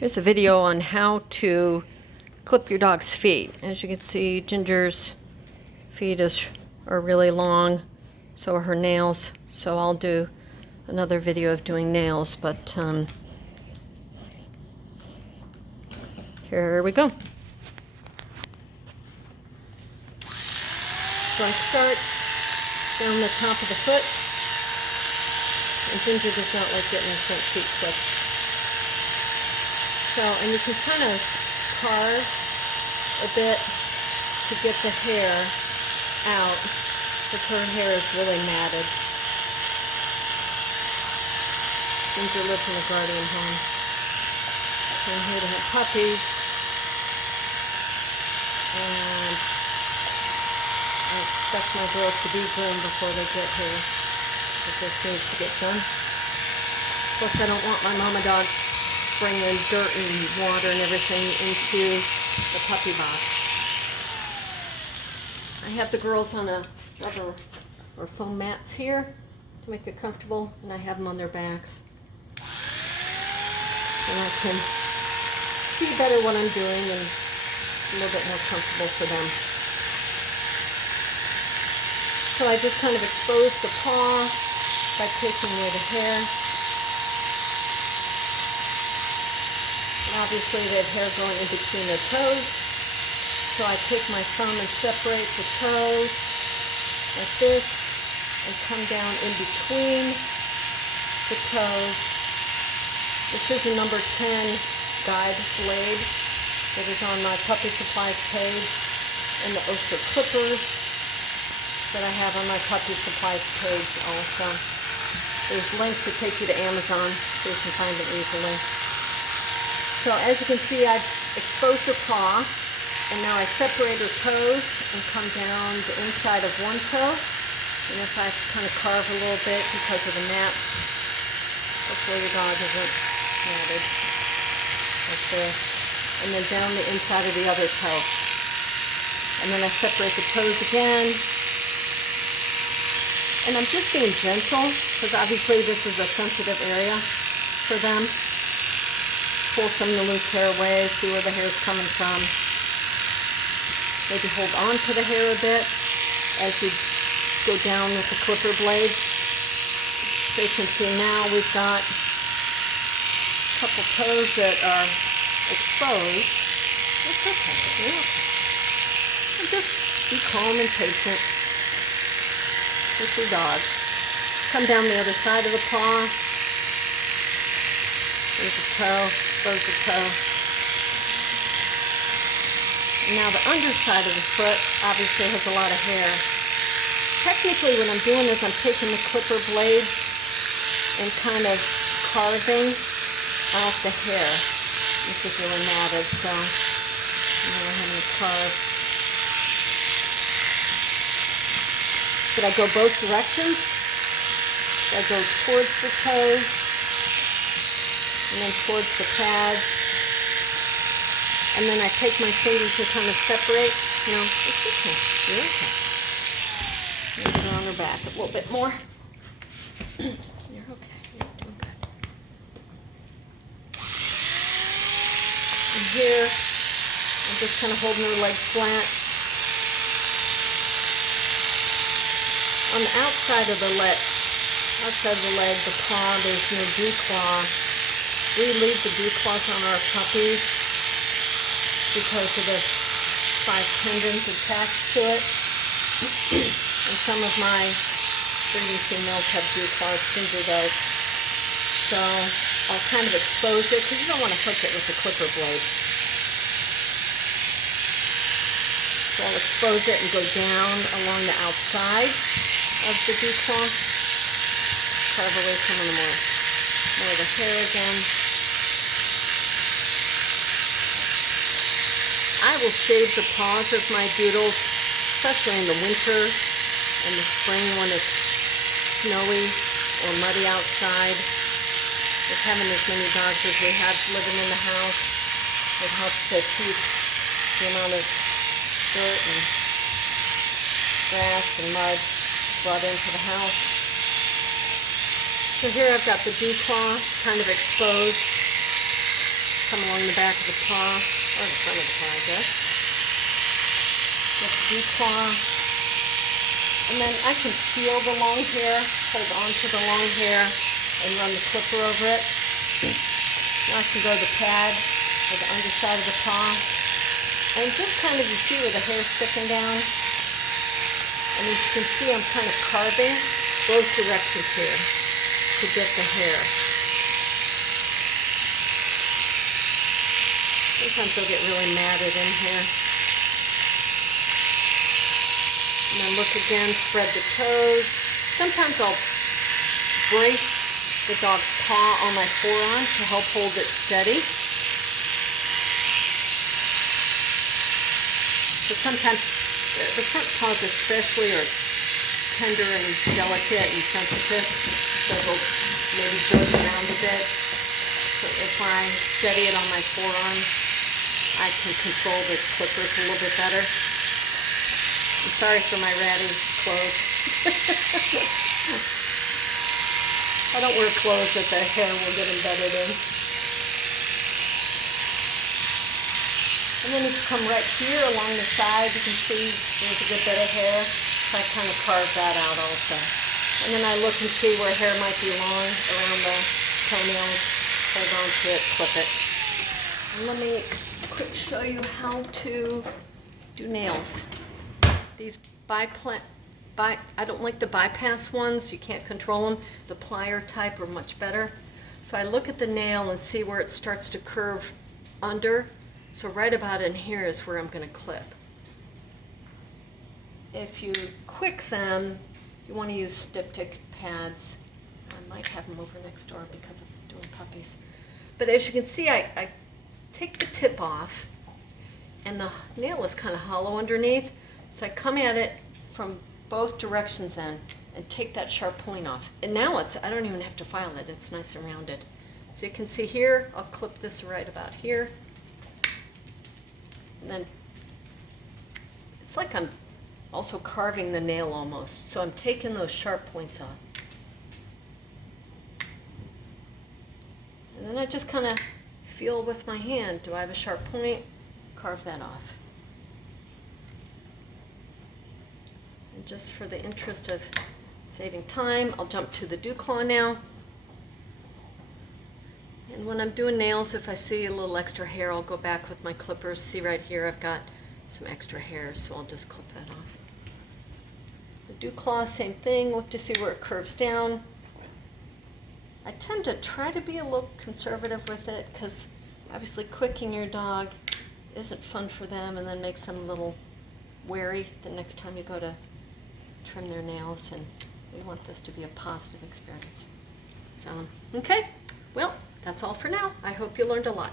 Here's a video on how to clip your dog's feet. As you can see, Ginger's feet are really long, so are her nails. So I'll do another video of doing nails, but here we go. So I start down the top of the foot, and Ginger does not like getting her front feet clipped. So, and you can kind of carve a bit to get the hair out, because her hair is really matted. Ginger lives in a guardian home. Came here to have puppies, and I expect my girls to be groomed before they get here, but this needs to get done. Plus, I don't want my mama dogs bringing dirt and water and everything into the puppy box. I have the girls on a rubber or foam mats here to make it comfortable, and I have them on their backs. And I can see better what I'm doing, and it's a little bit more comfortable for them. So I just kind of expose the paw by taking away the hair. And obviously they have hair going in between their toes. So I take my thumb and separate the toes like this and come down in between the toes. This is a number 10 guide blade that is on my puppy supplies page, and the Oyster clippers that I have on my puppy supplies page also. There's links that take you to Amazon so you can find them easily. So as you can see, I've exposed her paw, and now I separate her toes and come down the inside of one toe. And if I kind of carve a little bit because of the mats, hopefully your dog isn't matted, like this. And then down the inside of the other toe. And then I separate the toes again. And I'm just being gentle, because obviously this is a sensitive area for them. Pull some of the loose hair away, see where the hair is coming from. Maybe hold on to the hair a bit as you go down with the clipper blade. So you can see now we've got a couple toes that are exposed. It's okay, you're okay. And just be calm and patient with your dog. Come down the other side of the paw. There's a toe, expose the toe. And now the underside of the foot obviously has a lot of hair. Technically what I'm doing is I'm taking the clipper blades and kind of carving off the hair. This is really matted, so I'm going to carve. Should I go both directions? Should I go towards the toes and then towards the pads? And then I take my fingers and kind of separate. No, it's okay. You're okay. Maybe her on her back a little bit more. You're okay. You're doing good. And here, I'm just kind of holding her legs flat. On the outside of the leg, the paw, there's no dew claw. We leave the dew claws on our puppies because of the 5 tendons attached to it. And some of my breeding females have dew claws, Ginger does. So I'll kind of expose it, because you don't want to hook it with the clipper blade. So I'll expose it and go down along the outside of the dew claw. Carve away some of the more of the hair again. I will shave the paws of my doodles, especially in the winter and the spring when it's snowy or muddy outside. With having as many dogs as we have living in the house, it helps to keep the amount of dirt and grass and mud brought into the house. So here I've got the dew claw kind of exposed. come along the back of the paw, or the front of the paw, I guess. Just declaw. And then I can feel the long hair, hold on to the long hair, and run the clipper over it. Now I can go to the pad or the underside of the paw. And just kind of, you see where the hair's sticking down? And as you can see, I'm kind of carving both directions here to get the hair. Sometimes they'll get really matted in here. And then look again, spread the toes. Sometimes I'll brace the dog's paw on my forearm to help hold it steady. But sometimes the front paws especially are tender and delicate and sensitive, so they'll maybe jerk around a bit. So if I steady it on my forearm, I can control the clippers a little bit better. I'm sorry for my ratty clothes. I don't wear clothes that the hair will get embedded in. And then you come right here along the side. You can see there's a good bit of hair. So I kind of carve that out also. And then I look and see where hair might be long around the toenails. Hold on to it, clip it. And let me quick show you how to do nails. These I don't like the bypass ones. You can't control them. The plier type are much better. So I look at the nail and see where it starts to curve under. So right about in here is where I'm going to clip. If you quick them, you want to use styptic pads. I might have them over next door because I'm doing puppies. But as you can see, I take the tip off, and the nail is kind of hollow underneath. So I come at it from both directions and take that sharp point off. And now I don't even have to file it. It's nice and rounded. So you can see here, I'll clip this right about here. And then it's like I'm also carving the nail almost. So I'm taking those sharp points off. And then I just kind of feel with my hand, do I have a sharp point? Carve that off. And just for the interest of saving time, I'll jump to the dew claw now. And when I'm doing nails, if I see a little extra hair, I'll go back with my clippers. See right here, I've got some extra hair, so I'll just clip that off. The dew claw, same thing. Look to see where it curves down. I tend to try to be a little conservative with it because obviously quicking your dog isn't fun for them and then makes them a little wary the next time you go to trim their nails, and we want this to be a positive experience. So, okay, well, that's all for now. I hope you learned a lot.